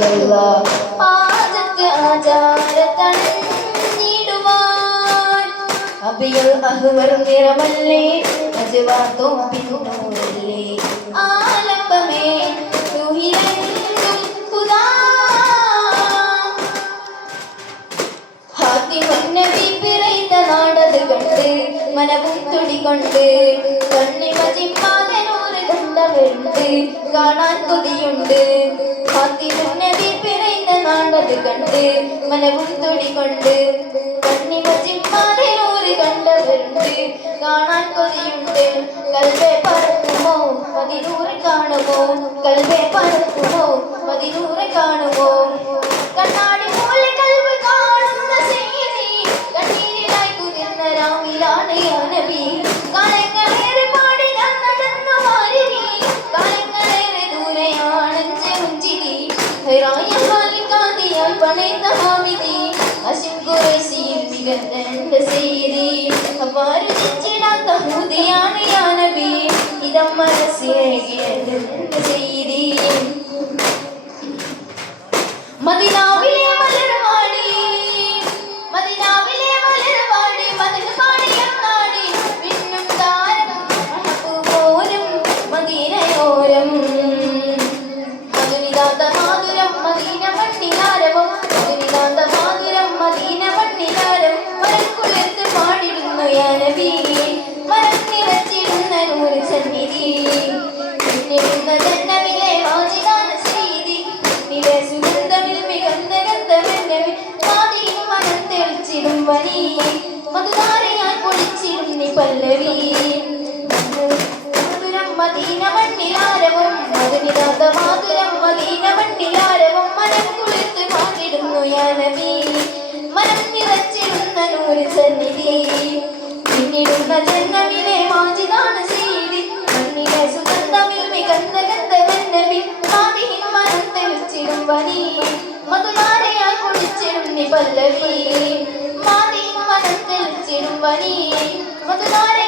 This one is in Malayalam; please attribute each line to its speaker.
Speaker 1: നൂറുള്ള ആജത്ത് ആചാരത്തണിടുവാൻ അബിയുൽ അഹ്വർ നിറമല്ലേ അജവാ തോപ്പിന്നൂരല്ലേ ആലംബമേ തുഹിലെങ്കും ഖുദാ ഹാത്തിമുന്നബി പിറൈത നാടത് കണ്ട് മനവും തുടികൊണ്ട് കണ്ണിമ കണ്ടവരുണ്ട് കാണാൻ കൊതിയുണ്ട്. ഹാത്തിമുന്നബി പിറൈത നാടത് കണ്ട് മനവും തുടികൊണ്ട് കണ്ണിമ കാണുമോ? കൽവെ പറക്കുമോ? പതിനൂറ് കാണുമോ? ഹൈറായ ഹാലിക്കാതിയായി പണയുന്ന ഹാമിദി അശിം എന്റെ സയ്യിദി അപ്പാരു മധുതാരയാൽ പൊളിച്ചിടും പല്ലവി. മധുരം മദീന മണ്ണിലാരവും മധുനിതാന്ത മാതുരം മദീന മണ്ണിലാരവും മനം കുളിർത്ത് പാടിടുന്നു യാനബി മനം നിറച്ചിടുന്ന നൂറ് സന്നിധി. പിന്നിടുന്ന ജന്നമിലെ വാജിദാന ശ്രീതി മണ്ണിലെ സുഗന്ധമിൽ മികந்த ഗന്ധമെന്നവിൽ മാതിയും മനം തെളിച്ചിടും വനി പല്ലവി. മാതിയും മനം തെളിച്ചിടും